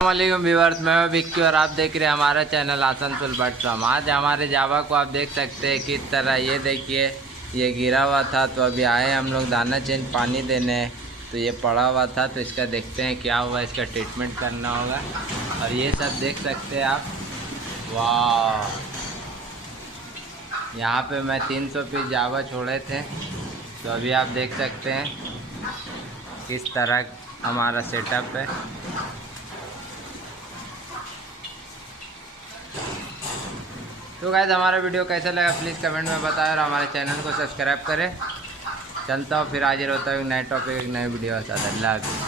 अस्सलामुअलैकुम व्यूअर्स, मैं हूं विक्की और आप देख रहे हैं हमारा चैनल आसनसोल बटसम। आज हमारे जावा को आप देख सकते हैं किस तरह, ये देखिए ये गिरा हुआ था तो अभी आए हम लोग दाना चेंज पानी देने। तो ये पड़ा हुआ था तो इसका देखते हैं क्या हुआ, इसका ट्रीटमेंट करना होगा। और ये सब देख सकते हैं आप, वाह, यहाँ पे मैं 300 पीस जावा छोड़े थे। तो अभी आप देख सकते हैं किस तरह हमारा सेटअप है। तो गाइस हमारा वीडियो कैसा लगा प्लीज़ कमेंट में बताएं और हमारे चैनल को सब्सक्राइब करें। चलता हूँ फिर हाजिर होता हूँ नए टॉपिक एक नए वीडियो के साथ। अल्लाह हाफ़िज़।